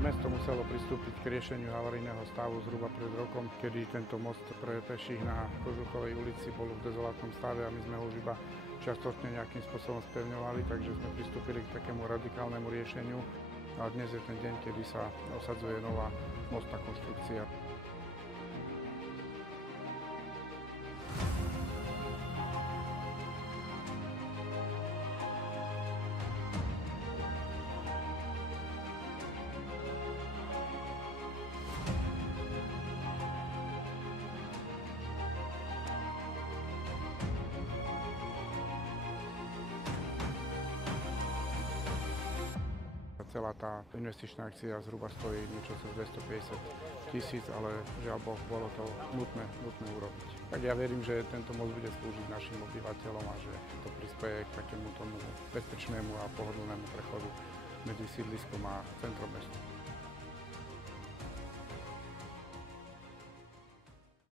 Mesto muselo pristúpiť k riešeniu havarijného stavu zhruba pred rokom, kedy tento most pre peších na Kožuchovej ulici bol v dezolátnom stave a my sme ho už iba čiastočne nejakým spôsobom spevňovali, takže sme pristúpili k takému radikálnemu riešeniu. A dnes je ten deň, kedy sa osadzuje nová mostná konštrukcia. Celá tá investičná akcia zhruba stojí niečo cez 250 000, ale žiaľ Boh, bolo to nutné urobiť. Tak ja verím, že tento most bude slúžiť našim obyvateľom a že to prispieje k takému tomu bezpečnému a pohodlnému prechodu medzi sídliskom a centrom mesta.